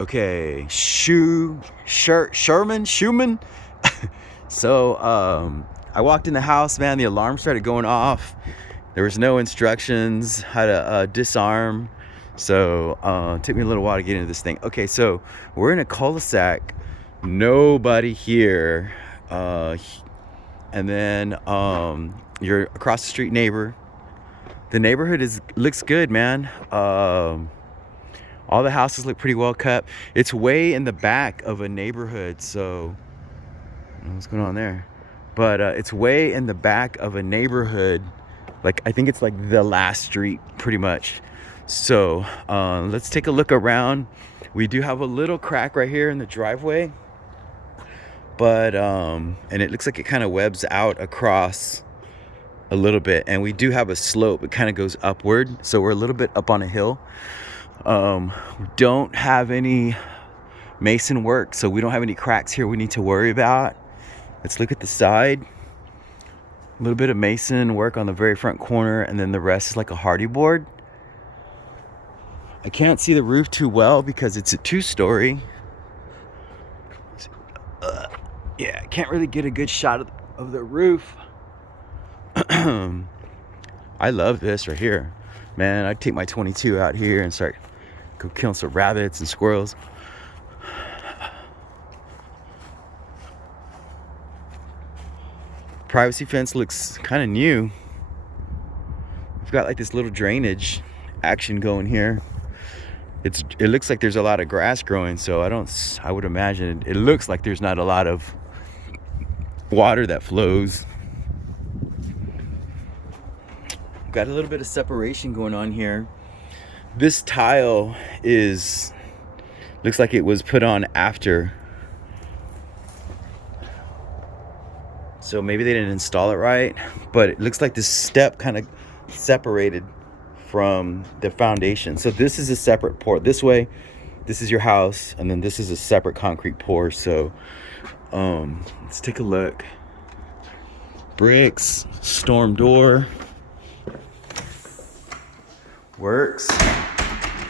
Okay, Sherman. So I walked in the house, man. The alarm started going off. There was no instructions how to disarm. So it took me a little while to get into this thing. Okay, so we're in a cul-de-sac. Nobody here. And then your across the street neighbor. The neighborhood looks good, man. All the houses look pretty well kept. It's way in the back of a neighborhood, so I don't know what's going on there. But it's way in the back of a neighborhood. Like, I think it's like the last street, pretty much. So let's take a look around. We do have a little crack right here in the driveway, but and it looks like it kind of webs out across a little bit, and we do have a slope. It kind of goes upward, so we're a little bit up on a hill. We don't have any mason work, so we don't have any cracks here we need to worry about. Let's look at the side. A little bit of mason work on the very front corner, and then the rest is like a hardy board. I can't see the roof too well because it's a 2-story. Yeah, I can't really get a good shot of the roof. I love this right here, man. I'd take my 22 out here and start go killing some rabbits and squirrels. Privacy fence looks kind of new. We've got like this little drainage action going here. It looks like there's a lot of grass growing, so I would imagine it looks like there's not a lot of water that flows. Got a little bit of separation going on here. This tile looks like it was put on after, so maybe they didn't install it right, but it looks like this step kind of separated from the foundation. So this is a separate pour. This way, this is your house, and then this is a separate concrete pour. So let's take a look. Bricks, storm door. Works,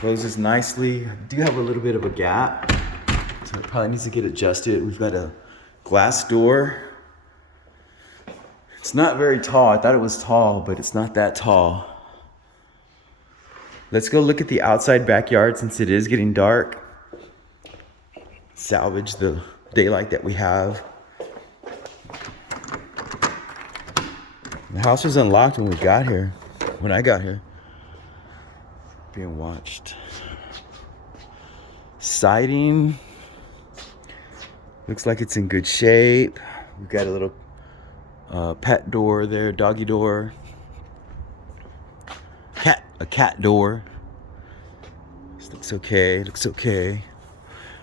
closes nicely. I do have a little bit of a gap, so it probably needs to get adjusted. We've got a glass door. It's not very tall. I thought it was tall, but it's not that tall. Let's go look at the outside backyard since it is getting dark. Salvage the daylight that we have. The house was unlocked when I got here. Being watched. Siding looks like it's in good shape. We've got a little pet door there, doggy door, a cat door. This looks okay.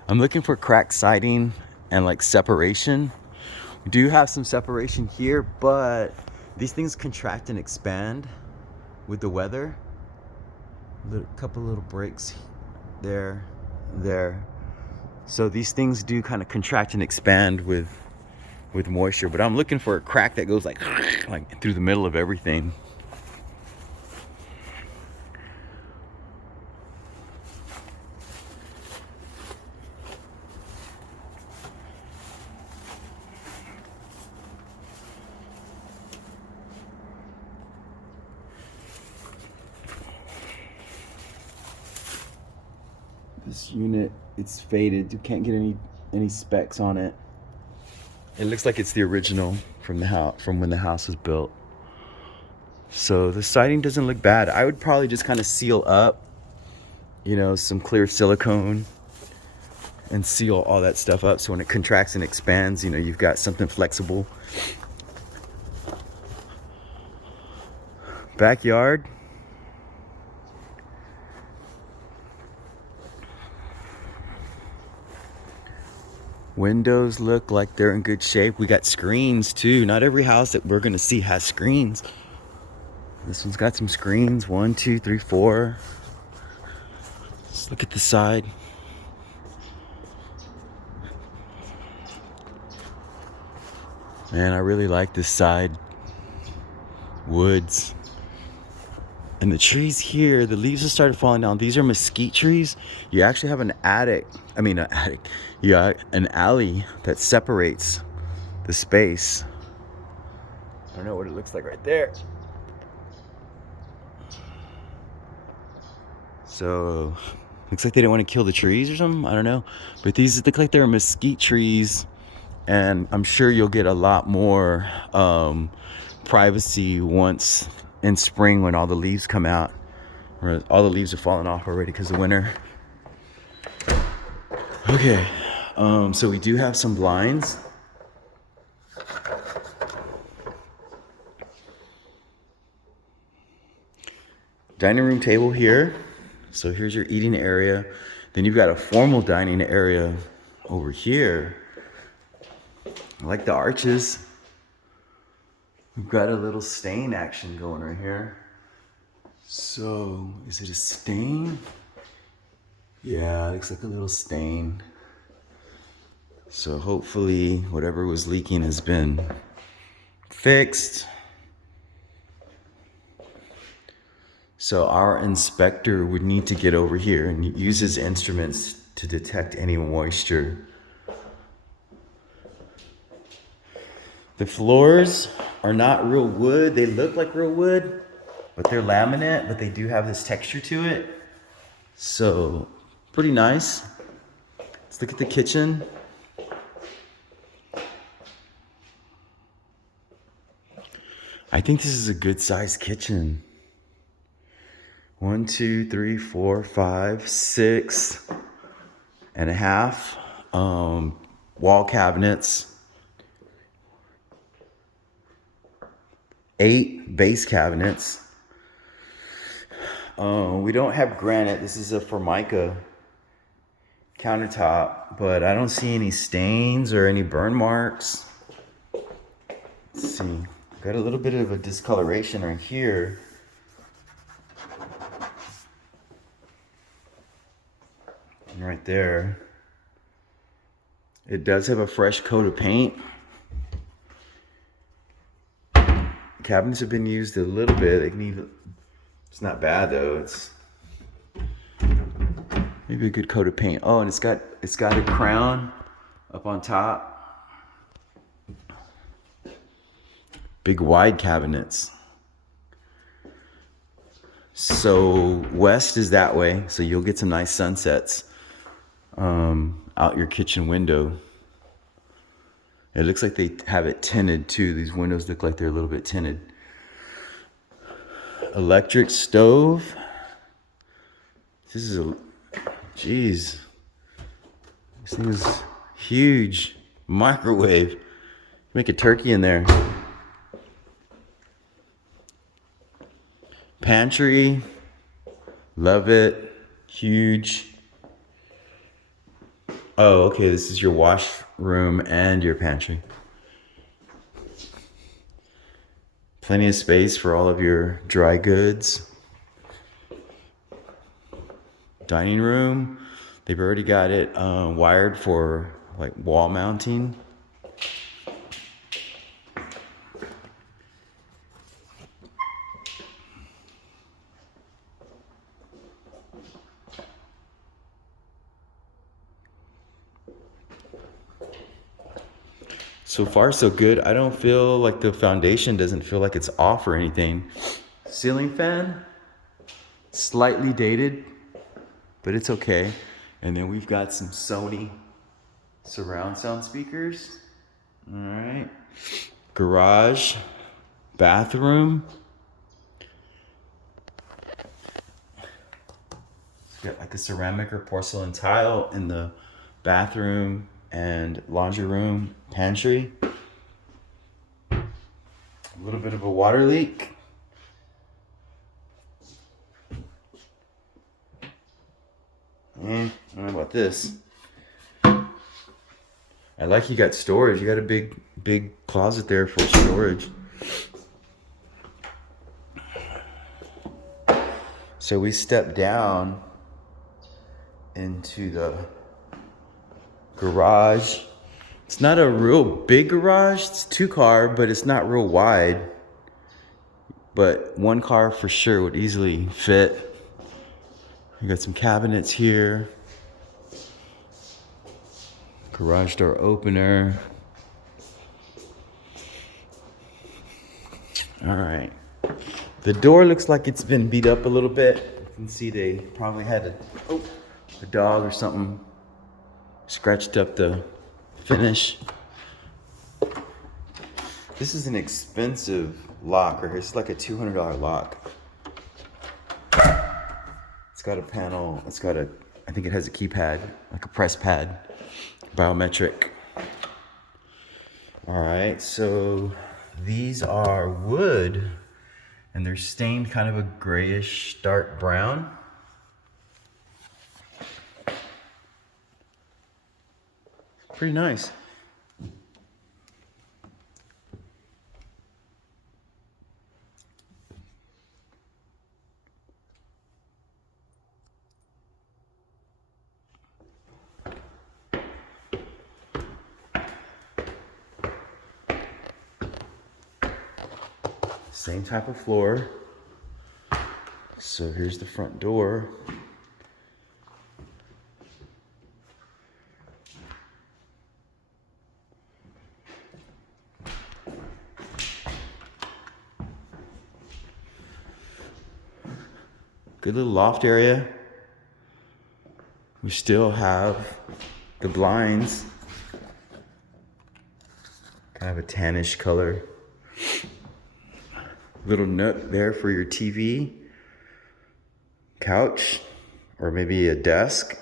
I'm looking for cracked siding and like separation. We do have some separation here, but these things contract and expand with the weather. Couple little breaks there. So these things do kind of contract and expand with moisture, but I'm looking for a crack that goes like through the middle of everything. This unit, it's faded. You can't get any specs on it. It looks like it's the original from when the house was built. So the siding doesn't look bad. I would probably just kind of seal up, some clear silicone and seal all that stuff up, so when it contracts and expands, you've got something flexible. Backyard. Windows look like they're in good shape. We got screens too. Not every house that we're gonna see has screens. This one's got some screens. 1, 2, 3, 4. Let's look at the side. Man, I really like this side. Woods. And the trees here, the leaves have started falling down. These are mesquite trees. You actually have an an alley that separates the space. I don't know what it looks like right there. So, looks like they didn't want to kill the trees or something. I don't know. But these look like they're mesquite trees. And I'm sure you'll get a lot more privacy once in spring when all the leaves come out. Or all the leaves are falling off already because of winter. Okay, so we do have some blinds. Dining room table here. So here's your eating area. Then you've got a formal dining area over here. I like the arches. We've got a little stain action going right here. So, is it a stain? Yeah, it looks like a little stain. So hopefully whatever was leaking has been fixed. So our inspector would need to get over here and use his instruments to detect any moisture. The floors are not real wood. They look like real wood, but they're laminate, but they do have this texture to it. So pretty nice. Let's look at the kitchen. I think this is a good sized kitchen. 1, 2, 3, 4, 5, 6 and a half wall cabinets, 8 base cabinets. We don't have granite. This is a Formica countertop, but I don't see any stains or any burn marks. Let's see. Got a little bit of a discoloration right here. And right there. It does have a fresh coat of paint. Cabinets have been used a little bit. It's not bad though. It's maybe a good coat of paint. Oh, and it's got a crown up on top. Big wide cabinets. So west is that way, so you'll get some nice sunsets out your kitchen window. It looks like they have it tinted too. These windows look like they're a little bit tinted. Electric stove. This is geez. This thing is huge. Microwave. Make a turkey in there. Pantry, love it, huge. Oh, okay, this is your washroom and your pantry. Plenty of space for all of your dry goods. Dining room, they've already got it wired for like wall mounting. So far, so good. I don't feel like the foundation doesn't feel like it's off or anything. Ceiling fan, slightly dated, but it's okay. And then we've got some Sony surround sound speakers. All right. Garage, bathroom. Got like a ceramic or porcelain tile in the bathroom and laundry room, pantry. A little bit of a water leak. I don't know about this. I like you got storage. You got a big closet there for storage. So we step down into the garage. It's not a real big garage. It's 2-car, but it's not real wide. but one car for sure would easily fit. You got some cabinets here. Garage door opener. All right. The door looks like it's been beat up a little bit. You can see they probably had a dog or something scratched up the finish. This is an expensive lock right here. It's like a $200 lock. It's got a panel. It's got I think it has a keypad, like a press pad, biometric. All right, so these are wood and they're stained kind of a grayish dark brown. Pretty nice. Same type of floor. So here's the front door. Good little loft area. We still have the blinds. Kind of a tannish color. Little nook there for your TV, couch, or maybe a desk.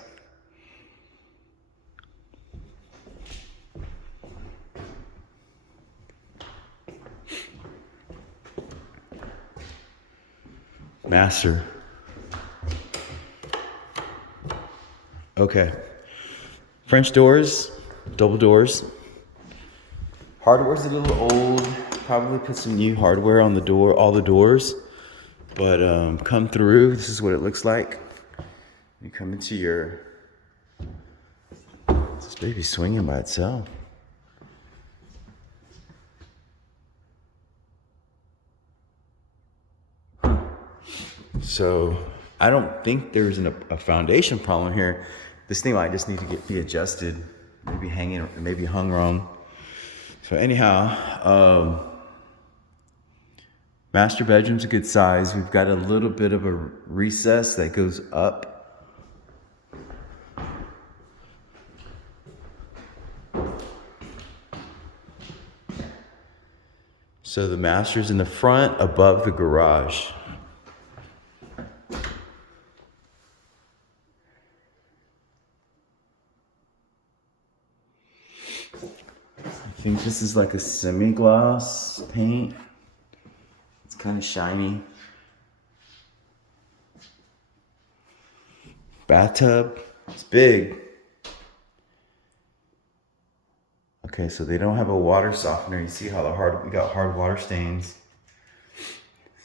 Master. Okay. French doors, double doors. Hardware's a little old. Probably put some new hardware on the door, all the doors. But come through, this is what it looks like. You come into your, this baby's swinging by itself. So I don't think there's a foundation problem here. This thing might just need to be adjusted, maybe hanging, maybe hung wrong. So anyhow, master bedroom's a good size. We've got a little bit of a recess that goes up. So the master's in the front above the garage. I think this is like a semi-gloss paint. It's kind of shiny. Bathtub, it's big. Okay, so they don't have a water softener. You see how we got hard water stains.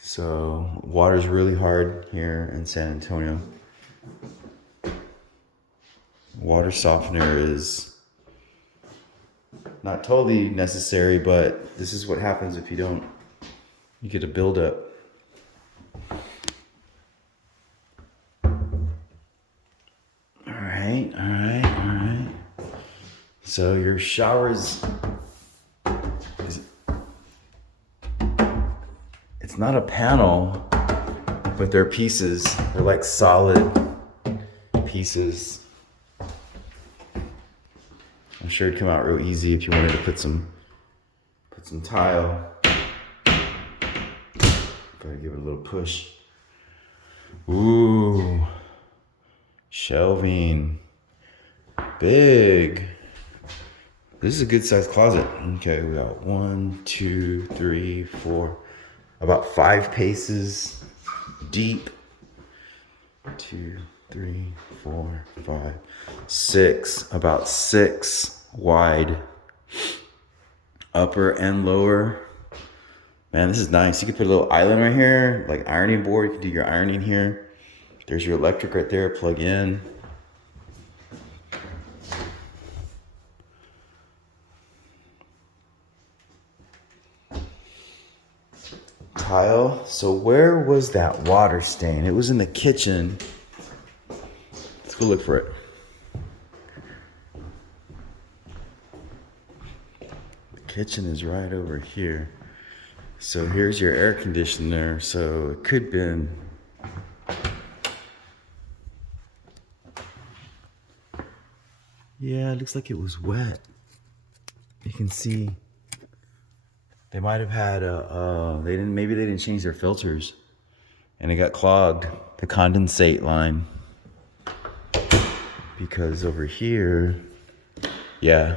So water's really hard here in San Antonio. Water softener is not totally necessary, but this is what happens if you don't. You get a buildup. All right. So your showers, it's not a panel, but they're pieces. They're like solid pieces. I'm sure it'd come out real easy if you wanted to put some tile. Gotta give it a little push. Ooh, shelving, big. This is a good sized closet. Okay, we got 1, 2, 3, 4, about 5 paces deep. 2, 3, 4, 5, 6, about 6 wide, upper and lower. Man, this is nice. You could put a little island right here, like ironing board. You can do your ironing here. There's your electric right there, plug in. tile. So where was that water stain? It was in the kitchen. Let's go look for it. The kitchen is right over here. So here's your air conditioner. So it could have been. Yeah, it looks like it was wet. You can see they might have had maybe they didn't change their filters and it got clogged, the condensate line. Because over here, yeah,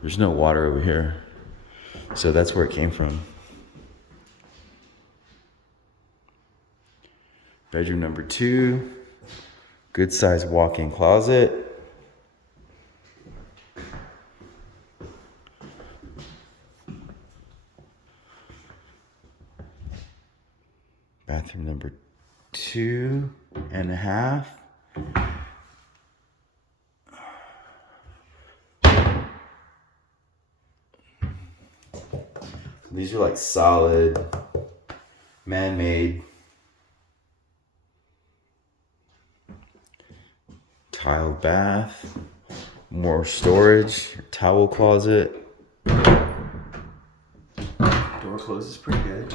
there's no water over here. So that's where it came from. Bedroom number 2, good sized walk-in closet. Bathroom number 2.5. These are like solid, man-made tiled bath, more storage, towel closet. Door closes pretty good.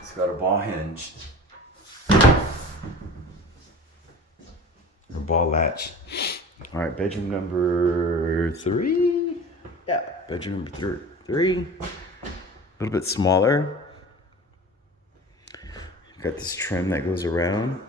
It's got a ball hinge. A ball latch. All right, bedroom number 3. Yeah, bedroom number 3. A little bit smaller. Got this trim that goes around.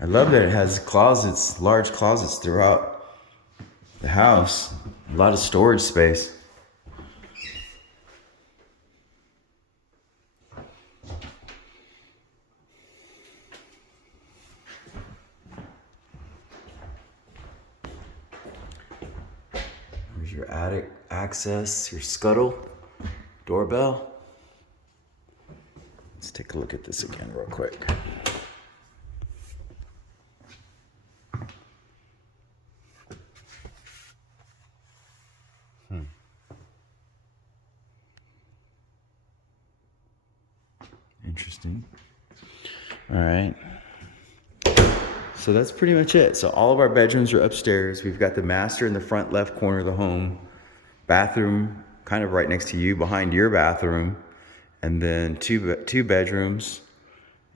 I love that it has closets, large closets throughout the house. A lot of storage space. There's your attic access, your scuttle, doorbell. Let's take a look at this again real quick. Interesting. All right. So that's pretty much it. So all of our bedrooms are upstairs. We've got the master in the front left corner of the home. Bathroom kind of right next to you, behind your bathroom. And then two bedrooms.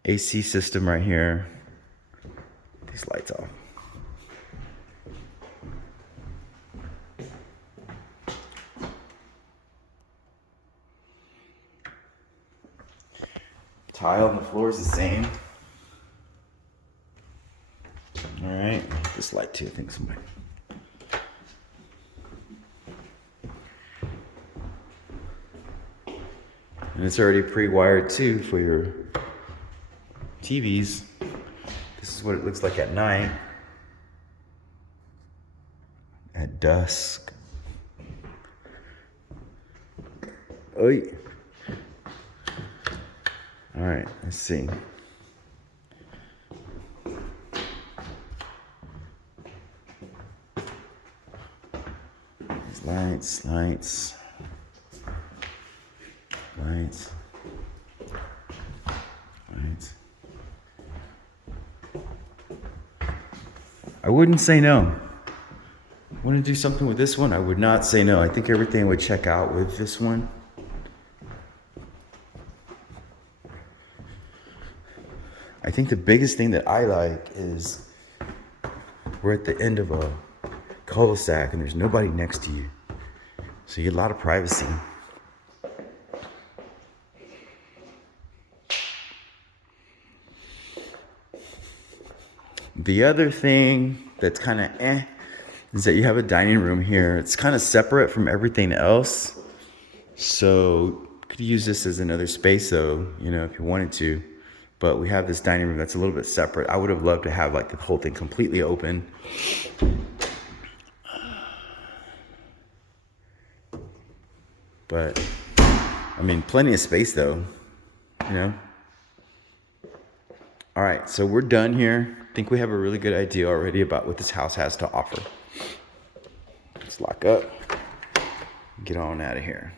AC system right here. These lights off. Tile on the floor is the same. All right, this light too, I think somebody. And it's already pre-wired too for your TVs. This is what it looks like at night. At dusk. Oi. All right, let's see. These lights. I wouldn't say no. Want to do something with this one? I would not say no. I think everything would check out with this one. I think the biggest thing that I like is we're at the end of a cul-de-sac and there's nobody next to you. So you get a lot of privacy. The other thing that's kind of is that you have a dining room here. It's kind of separate from everything else. So you could use this as another space though, you know, if you wanted to. But we have this dining room that's a little bit separate. I would have loved to have like the whole thing completely open. But, I mean, plenty of space though, you know. All right, so we're done here. I think we have a really good idea already about what this house has to offer. Let's lock up. Get on out of here.